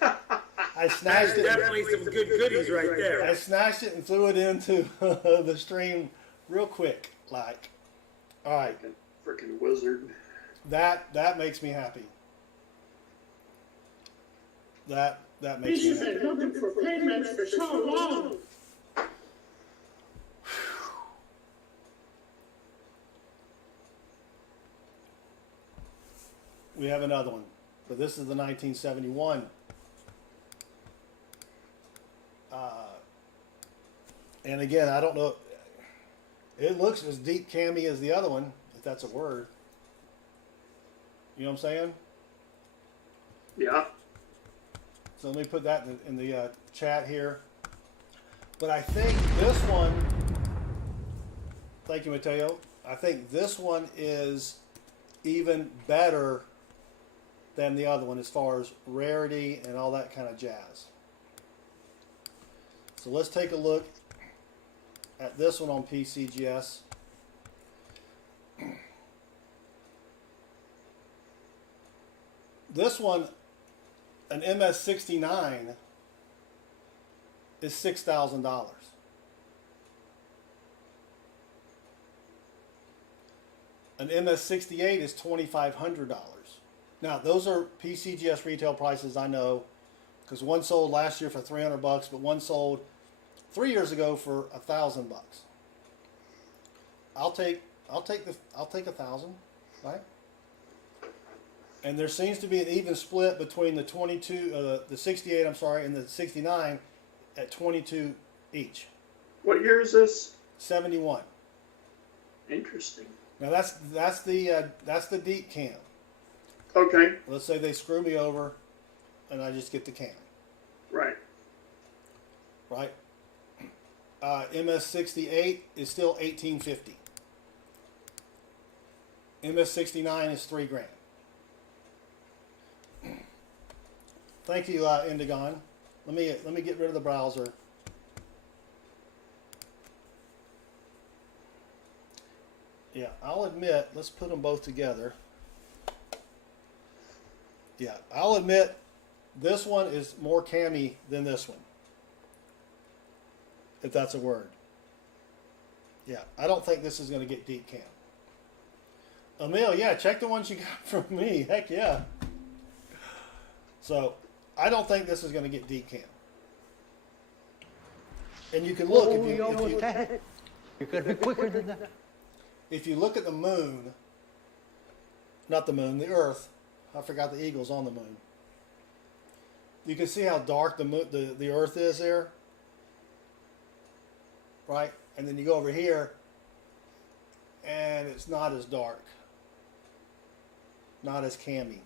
I snatched it. Definitely some good goodies right there. I snatched it and threw it into the stream real quick. Like, all right, Freaking wizard. that makes me happy. That makes me Patients happy. are looking for payments for so long. We have another one, but this is the 1971. And again, I don't know. It looks as deep cami as the other one, if that's a word. You know what I'm saying? Yeah. So let me put that in the chat here. But I think this one, thank you, Mateo. I think this one is even better than the other one as far as rarity and all that kind of jazz. So let's take a look at this one on PCGS. This one, an MS69, is $6,000. An MS68 is $2,500. Now, those are PCGS retail prices, I know, because one sold last year for $300, but one sold 3 years ago for $1,000. I'll take 1,000, right? And there seems to be an even split between the 68, and the 69 at 22 each. What year is this? 71. Interesting. Now that's the deep cam. Okay. Let's say they screw me over, and I just get the cam. Right. Right. MS68 is still $1,850. MS69 is $3,000. Thank you, Indigon. Let me get rid of the browser. Yeah, I'll admit. Let's put them both together. Yeah, I'll admit this one is more cami than this one, if that's a word. Yeah, I don't think this is going to get deep cam. Emil, yeah, check the ones you got from me. Heck yeah. So, I don't think this is going to get deep cam. And you can look Oh, we almost had it. You could be quicker than that. if you look at the moon, not the moon, the Earth. I forgot the eagle's on the moon. You can see how dark the Earth is there, right? And then you go over here, and it's not as dark, not as cami.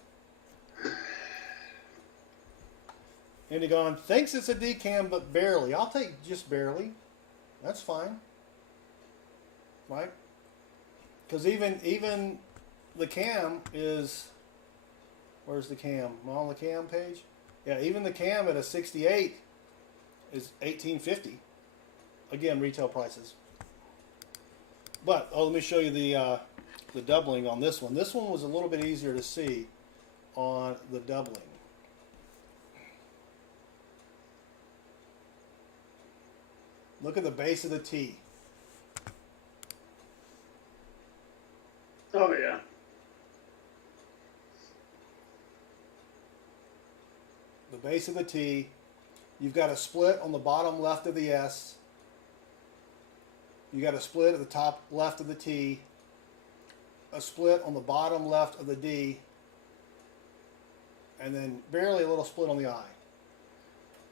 Indigon thinks it's a decam, but barely. I'll take just barely. That's fine, right? Because even the cam is. Where's the cam? Am I on the cam page? Yeah, even the cam at a 68 is $1,850. Again, retail prices. But let me show you the doubling on this one. This one was a little bit easier to see on the doubling. Look at the base of the T. Oh yeah. The base of the T. You've got a split on the bottom left of the S. You got a split at the top left of the T. A split on the bottom left of the D. And then barely a little split on the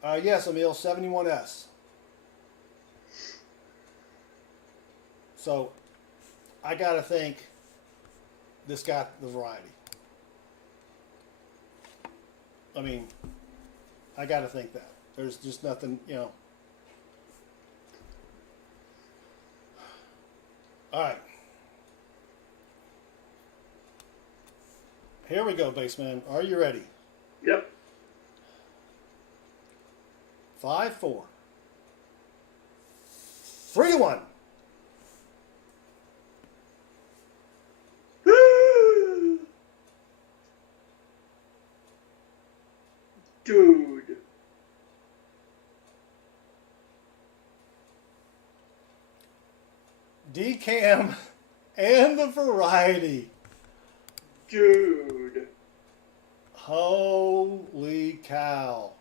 I. Yes, Emil, 71S. So, I gotta think this got the variety. I mean, I got to think that. There's just nothing, you know. All right. Here we go, Bassman. Are you ready? Yep. 5, 4, 3 to 1. Dude. Decam and the variety. Dude. Holy cow.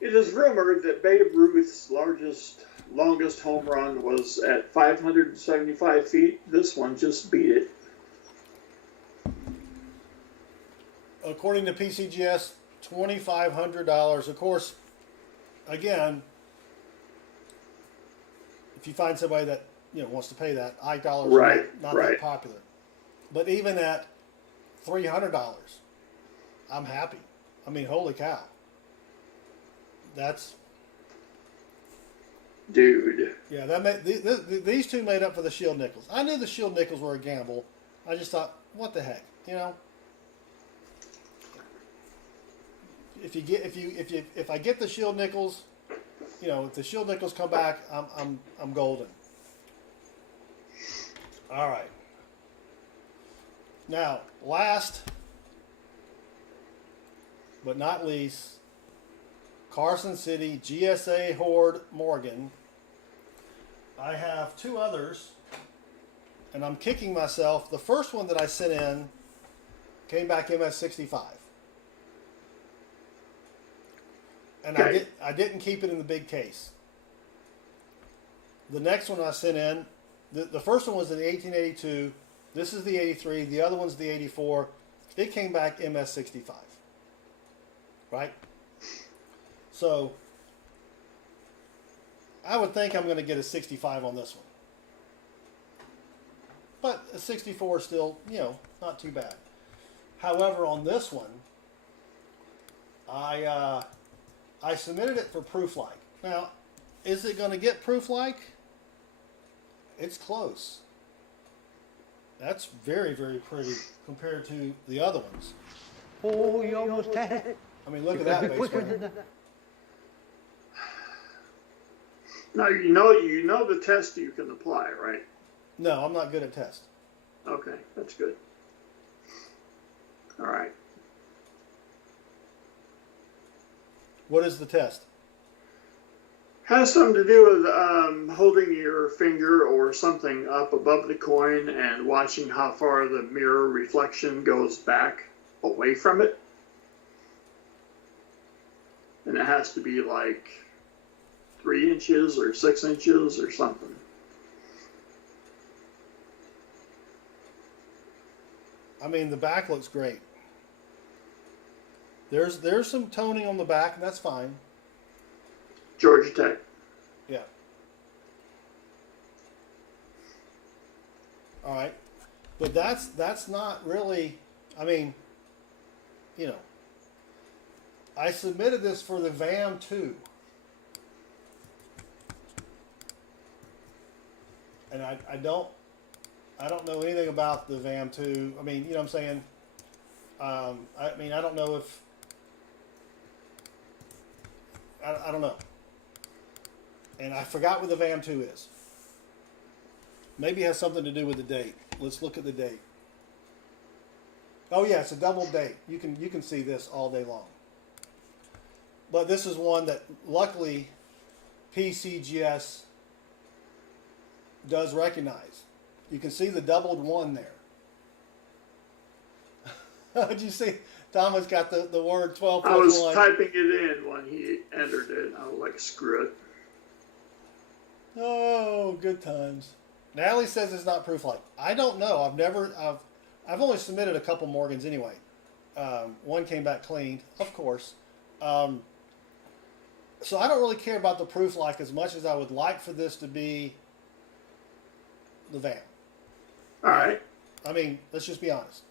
It is rumored that Babe Ruth's longest home run was at 575 feet. This one just beat it. According to PCGS, $2,500. Of course, again, if you find somebody that wants to pay that, $8 not that popular. But even at $300, I'm happy. I mean, holy cow. That's dude. Yeah, these two made up for the Shield Nickels. I knew the Shield Nickels were a gamble. I just thought, what the heck, If I get the Shield Nickels, if the Shield Nickels come back, I'm golden. All right. Now, last but not least, Carson City, GSA Horde, Morgan. I have two others, and I'm kicking myself. The first one that I sent in came back MS65. And okay. I didn't keep it in the big case. The next one I sent in, the first one was in 1882. This is the 83. The other one's the 84. It came back MS65. Right? So, I would think I'm going to get a 65 on this one. But a 64 is still, not too bad. However, on this one, I submitted it for proof-like. Now, is it going to get proof-like? It's close. That's very, very pretty compared to the other ones. Oh, you almost had it. I mean, look at that base runner. Now you know the test you can apply, right? No, I'm not good at test. Okay, that's good. All right. What is the test? Has something to do with holding your finger or something up above the coin and watching how far the mirror reflection goes back away from it. And it has to be like 3 inches or 6 inches or something. I mean, the back looks great. There's some toning on the back, and that's fine. Georgia Tech. Yeah. All right. But that's not really, I mean, I submitted this for the VAM 2. And I don't know anything about the VAM 2. I mean, you know what I'm saying? I don't know if I don't know. And I forgot what the VAM 2 is. Maybe it has something to do with the date. Let's look at the date. Oh yeah, it's a double date. You can see this all day long. But this is one that luckily PCGS does recognize. You can see the doubled 1 there. Did you see? Thomas got the word 12 plus 1. I was typing it in when he entered it. I was like, screw it. Oh, good times. Natalie says it's not proof-like. I don't know. I've only submitted a couple Morgans anyway. One came back cleaned, of course. So I don't really care about the proof-like as much as I would like for this to be the van. All right. I mean, let's just be honest.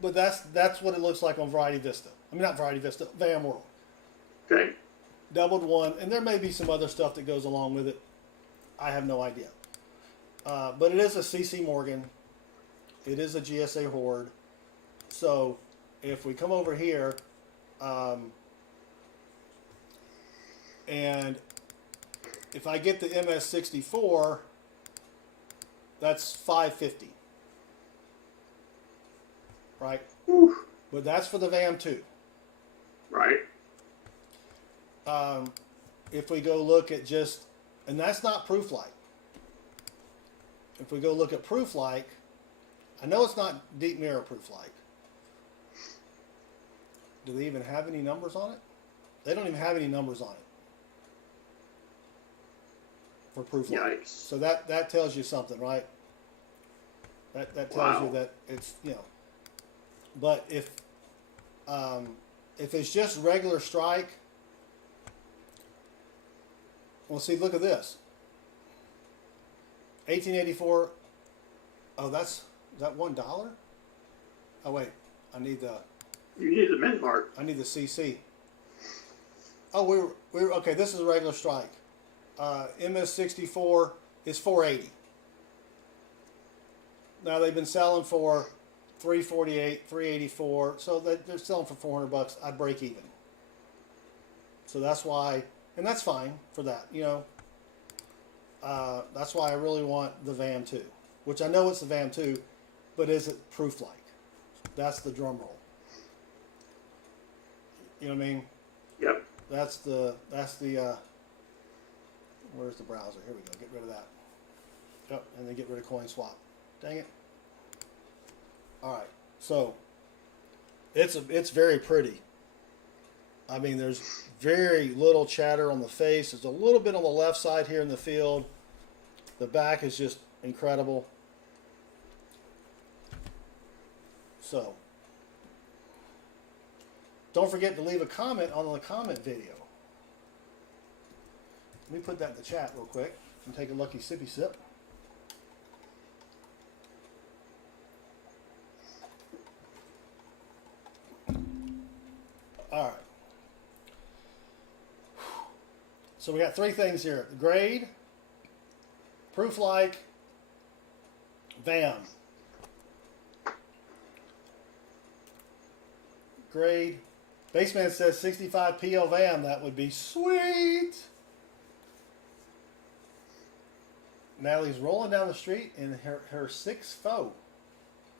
But that's what it looks like on Variety Vista. I mean, not Variety Vista, Van World. Okay. Doubled one, and there may be some other stuff that goes along with it. I have no idea. But it is a CC Morgan. It is a GSA Horde. So if we come over here, and if I get the MS64, that's $550. Right? Whew. But that's for the VAM 2. Right. If we go look at just, and that's not proof like. If we go look at proof like, I know it's not deep mirror proof like. Do they even have any numbers on it? They don't even have any numbers on it for proof like. Yikes. So that tells you something, right? That tells you that it's, you know. But if it's just regular strike, well, see, look at this. 1884. Oh, is that $1? Oh wait, I need the. You need the mint mark. I need the CC. Oh, we were okay. This is a regular strike. MS64 is $480. Now they've been selling for $348, $384. So they're selling for $400. I'd break even. So that's why, and that's fine for that. You know, that's why I really want the VAM 2, which I know it's the VAM 2, but is it proof like? That's the drum roll. You know what I mean? Yep. That's the where's the browser? Here we go. Get rid of that. Yep, and then get rid of coin swap. Dang it. All right. So it's very pretty. I mean, there's very little chatter on the face. There's a little bit on the left side here in the field. The back is just incredible. So don't forget to leave a comment on the comment video. Let me put that in the chat real quick and take a lucky sippy sip. All right. So we got three things here: grade, proof like, VAM. Grade. Bassman says 65 PL VAM. That would be sweet. Natalie's rolling down the street in her 6'4",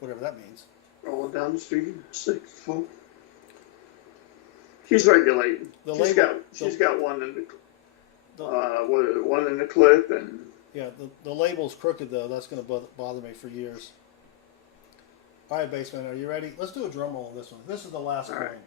whatever that means. Rolling down the street, 6'4". She's regulating. She's got one in the clip, and yeah, the label's crooked though. That's going to bother me for years. All right, Bassman, are you ready? Let's do a drum roll on this one. This is the last All coin. right.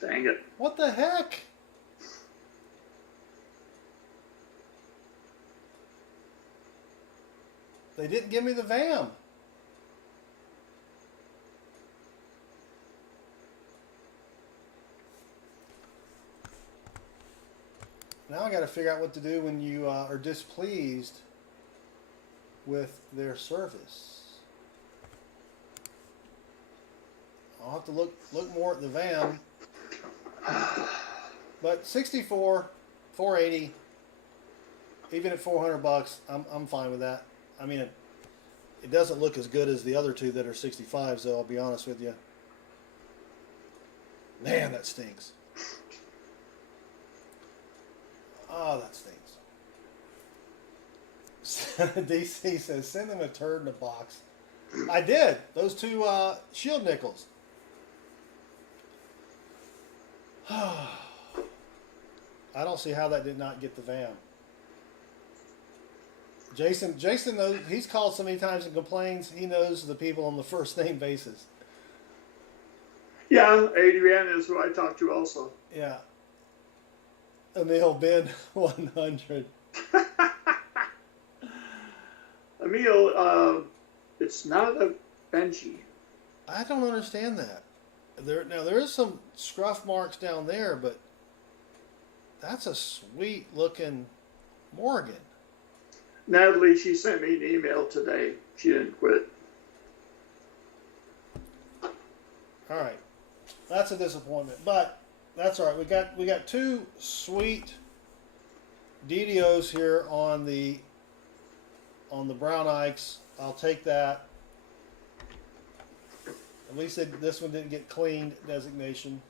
Dang it. What the heck? They didn't give me the VAM. Now I got to figure out what to do when you are displeased with their service. I'll have to look more at the VAM. But 64, 480, even at $400, I'm fine with that. I mean, it doesn't look as good as the other two that are 65s, though. I'll be honest with you. Man, that stinks. Oh, that stinks. DC says send them a turd in a box. I did. Those two shield nickels. I don't see how that did not get the VAM. Jason knows, he's called so many times and complains. He knows the people on the first name basis. Yeah, Adrian is who I talked to also. Yeah. Emil Ben 100. Emil, it's not a Benji. I don't understand that. There is some scruff marks down there, but that's a sweet looking Morgan. Natalie, she sent me an email today. She didn't quit. All right, that's a disappointment, but that's all right. We got two sweet DDOs here on the Brown Ikes. I'll take that. At least this one didn't get cleaned designation.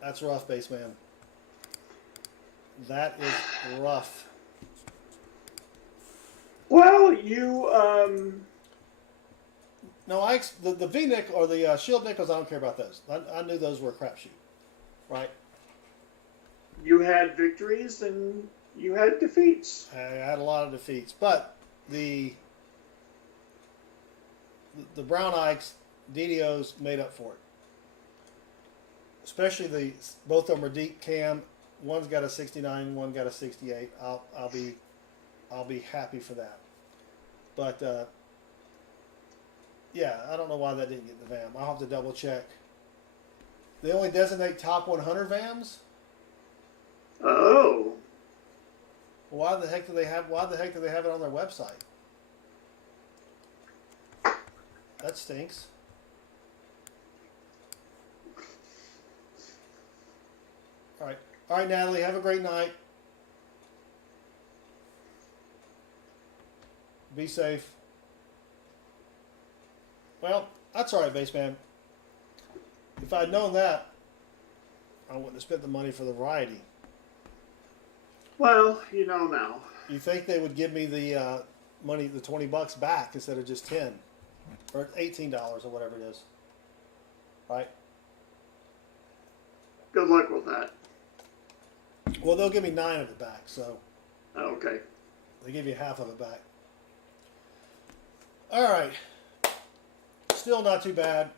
That's rough, Bassman. That is rough. Well, No, the V-nick or the shield nickels, I don't care about those. I knew those were a crapshoot, right? you had victories and you had defeats. I had a lot of defeats, but the Brown Ikes DDOs made up for it. Especially both of them are deep cam. One's got a 69, one got a 68. I'll be happy for that. But yeah, I don't know why that didn't get the VAM. I'll have to double check. They only designate top 100 VAMs. Oh. Why the heck do they have it on their website? That stinks. All right, Natalie. Have a great night. Be safe. Well, that's all right, Bassman. If I'd known that, I wouldn't have spent the money for the variety. Well, you know now. You think they would give me the money, the $20 back instead of just 10 or $18 or whatever it is, right? Good luck with that. Well, they'll give me 9 of it back, so Okay. they give you half of it back. All right, still not too bad.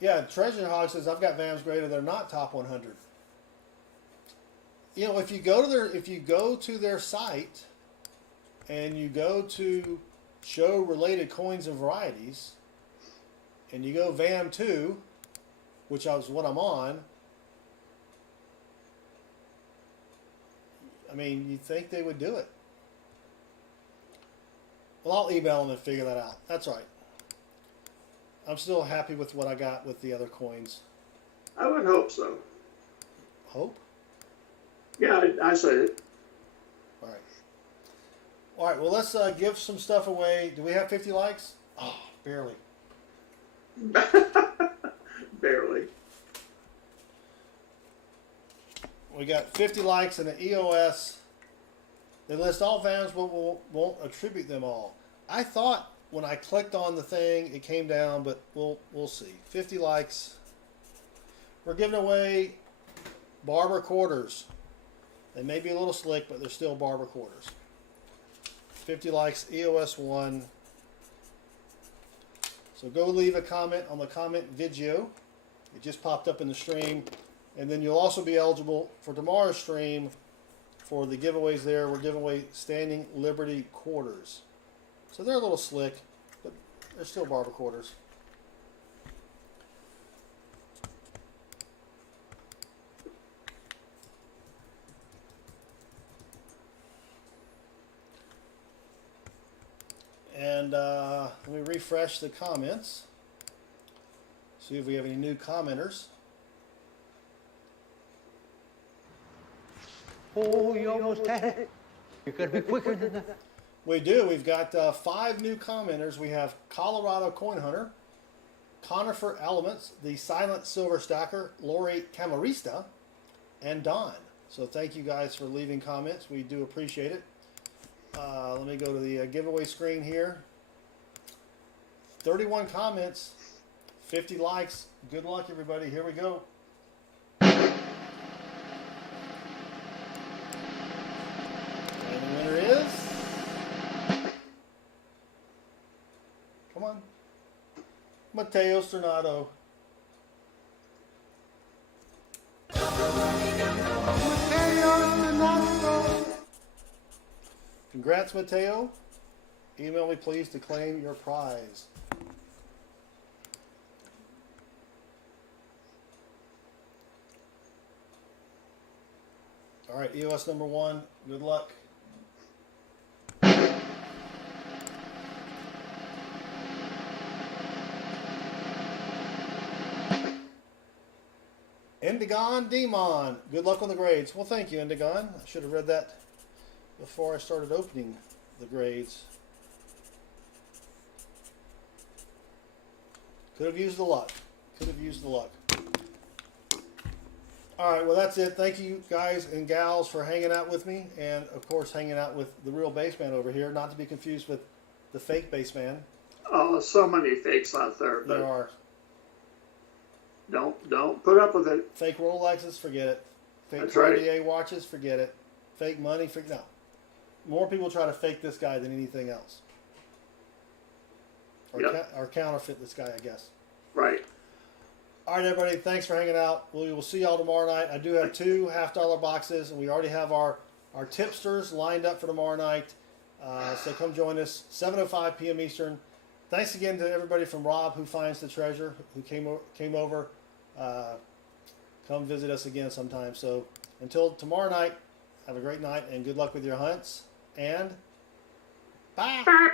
Yeah, Treasure Hog says I've got VAMs graded. They're not top 100. You know, if you go to their site and you go to show related coins and varieties, and you go VAM 2, which is what I'm on. I mean, you'd think they would do it. Well, I'll email them and figure that out. That's all right. I'm still happy with what I got with the other coins. I would hope so. Hope? Yeah, I said it. All right. All right, well, let's give some stuff away. Do we have 50 likes? Oh, barely. Barely. We got 50 likes and an EOS. They list all VAMs, but won't attribute them all. I thought when I clicked on the thing, it came down, but we'll see. 50 likes. We're giving away barber quarters. They may be a little slick, but they're still barber quarters. 50 likes, EOS 1. So go leave a comment on the comment video. It just popped up in the stream. And then you'll also be eligible for tomorrow's stream for the giveaways there. We're giving away Standing Liberty quarters. So they're a little slick, but they're still barber quarters. And let me refresh the comments. See if we have any new commenters. Oh, you almost had it. You gotta be quicker than that. We do. We've got 5 new commenters. We have Colorado Coin Hunter, Conifer Elements, the Silent Silver Stacker, Lori Camarista, and Don. So thank you guys for leaving comments. We do appreciate it. Let me go to the giveaway screen here. 31 comments, 50 likes. Good luck, everybody. Here we go. And the winner is... Come on. Mateo Stornado. Congrats, Mateo. Email me, please, to claim your prize. All right, EOS number 1. Good luck. Indigon Demon. Good luck on the grades. Well, thank you, Indigon. I should have read that before I started opening the grades. Could have used the luck. Could have used the luck. All right, well, that's it. Thank you, guys and gals, for hanging out with me. And, of course, hanging out with the real bassman over here. Not to be confused with the fake bassman. Oh, so many fakes out there. There are. Don't put up with it. Fake Rolexes, forget it. Fake That's right. Cartier watches, forget it. Fake money, no. More people try to fake this guy than anything else. Or, Yep. or counterfeit this guy, I guess. Right. All right, everybody, thanks for hanging out. We will see y'all tomorrow night. I do have 2 $50 boxes, and we already have our tipsters lined up for tomorroh night. So come join us, 7:05 p.m. Eastern. Thanks again to everybody from Rob, who finds the treasure, who came over. Come visit us again sometime. So until tomorrow night, have a great night, and good luck with your hunts. And bye.